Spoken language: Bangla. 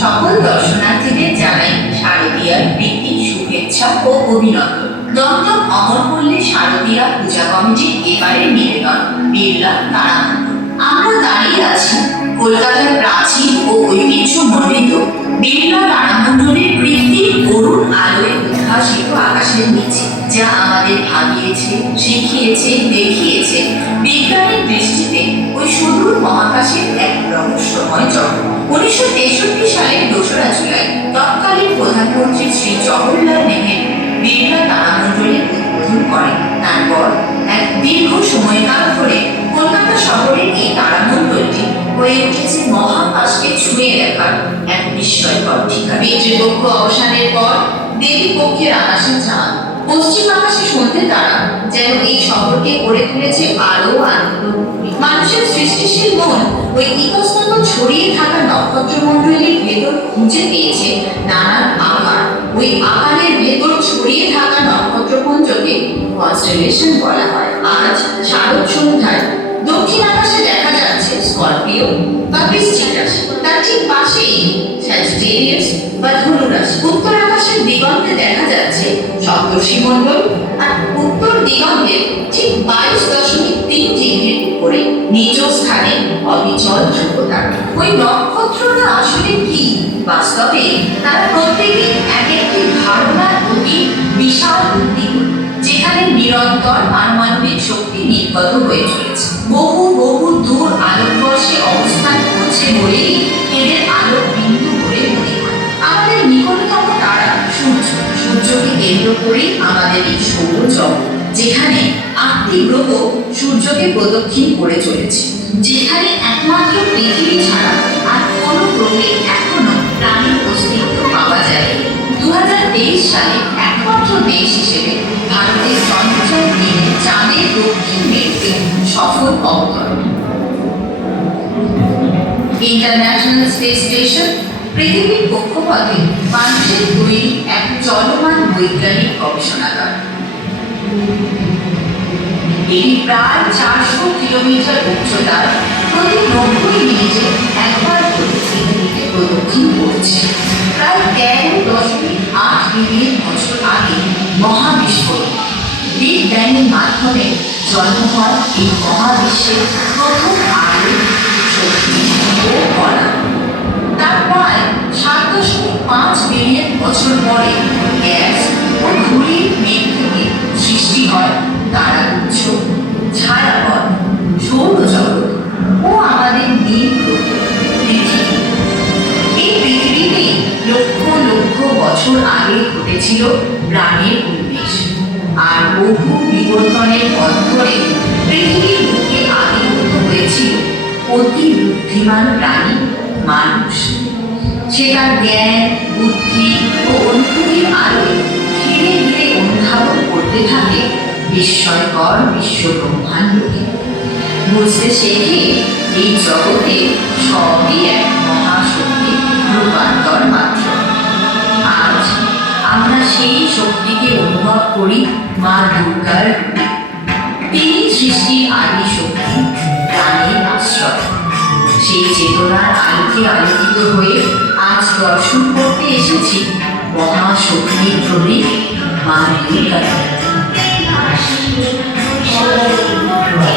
সকল দর্শনার্থীদের জানাই শারদীয়ার প্রীতি, শুভেচ্ছা ও অভিনন্দন। দমদম অমরপল্লী শারদীয়া পূজা কমিটির এবারের নিবেদন বিড়লা তারামণ্ডল। আমরা দাঁড়িয়ে আছি কলকাতার প্রাচীন ও ঐতিহ্যমণ্ডিত বিড়লা তারামণ্ডলের কৃত্রিম অরুণ আলোয় উদ্ভাসিত আকাশের নিচে, যা আমাদের ভাবিয়েছে, শিখিয়েছে, দেখিয়েছে বিজ্ঞানের দৃষ্টিতে ওই সুদূর মহাকাশের এক রহস্যময় জগৎ। 1963 সালের 2রা জুলাই তৎকালীন প্রধানমন্ত্রী শ্রী জওহরলাল নেহেরু বিড়লা তারামণ্ডলের উদ্বোধন করেন। তারপর এক দীর্ঘ সময়কাল ধরে কলকাতা শহরের এই তারামণ্ডলটি হয়ে উঠেছে মহাকাশকে ছুঁয়ে দেখার এক বিস্ময়কর ঠিকানা। পিতৃপক্ষ অবসানের পর দেবী পক্ষের আকাশে চাঁদ, পশ্চিম আকাশে সন্ধ্যে তারা যেন এই শহরকে গড়ে তুলেছে আলো আনন্দ। মানুষের সৃষ্টিশীল মন ওই ইতস্তত ছড়িয়ে থাকা নক্ষত্রমণ্ডলীর ভেতর খুঁজে পেয়েছে নানান আকার। ওই আকারের ভেতর ছড়িয়ে থাকা নক্ষত্রপুঞ্জকে কনস্টেলেশন বলা হয়। আজ শারদ সন্ধ্যায় দক্ষিণ আকাশে দেখা যাচ্ছে স্করপিও বা বৃশ্চিক রাশি, তার ঠিক পাশেই স্যাজিটেরিয়াস বা ধনু রাশি। উত্তর আকাশের দিগন্তে দেখা যাচ্ছে সপ্তর্ষি মণ্ডল, আর উত্তর দিগন্তের ঠিক 22.3 ডিগ্রির উপরে নিজ স্থানে অবিচল ধ্রুবতারা। ওই নক্ষত্রটা আসলে কি? বাস্তবে তারা প্রত্যেকেই এক একটি ধারণার অতি বিশাল উদ্দীপ, যেখানে নিরন্তর পারমাণবিক শক্তি নির্গত হয়ে চলেছে। বহু বহু দূর আলোকবর্ষে অবস্থান করছে বলেই এদের আলোক বিন্দু করে মনে হয়। আমাদের নিকটতম তারা সূর্য। সূর্যকে কেন্দ্র করেই আমাদের এই সৌরজগৎ, যেখানে 8টি গ্রহ সূর্যকে প্রদক্ষিণ করে চলেছে, যেখানে একমাত্র পৃথিবী ছাড়া আর কোনো গ্রহে এখনো প্রাণীর অস্তিত্ব পাওয়া যায়। 2023 সালে একমাত্র দেশ হিসেবে ভারতের চন্দ্রযান 3 চাঁদের দক্ষিণ মেরুতে সফল অবতরণ। ইন্টারন্যাশনাল স্পেস স্টেশন পৃথিবীর কক্ষপথে মানুষের তৈরি এক চলমান বৈজ্ঞানিক গবেষণাগার। এটি প্রায় 400 কিলোমিটার উচ্চতার, প্রতি 90 মিনিটে একবার করে পৃথিবীতে প্রদক্ষিণ করছে। প্রায় 13.8 বিলিয়ন বছর আগে মহাবিস্ফোরণ বিগ ব্যাংয়ের মাধ্যমে জন্ম হয় এই মহাবিশ্বের প্রথম আলো, শক্তি ও কণা। তার প্রায় 7.5 বিলিয়ন বছর পরে গ্যাস ও ধূলির মেঘ থেকে সৃষ্টি হয় তারাপুঞ্জ, ছায়াপথ, সৌরজগৎ ও আমাদের নীল গ্রহ পৃথিবী। এই পৃথিবীতেই লক্ষ লক্ষ বছর আগে ঘটেছিল প্রাণের উন্মেষ, আর বহু বিবর্তনের পথ ধরে পৃথিবীর বুকে আবির্ভূত হয়েছিল অতি বুদ্ধিমান প্রাণী মানুষ। সে তার জ্ঞান, বুদ্ধি ও অনুভূতির আলোয় ধীরে ধীরে অনুধাবন করতে থাকে বিস্ময়কর বিশ্ব ব্রহ্মাণ্ডকে। বুঝতে শেখে এই জগতে সবই এক মহাশক্তি রূপান্তর মাত্র। আজ আমরা সেই শক্তিকে অনুভব করি মা দুর্গার রূপে। তিনি সৃষ্টির আদি শক্তি, প্রাণের আশ্রয়। সেই চেতনার আলোকে আলোকিত হয়ে আজ দর্শন করতে এসেছি মহাশক্তির প্রতীক মা দুর্গা।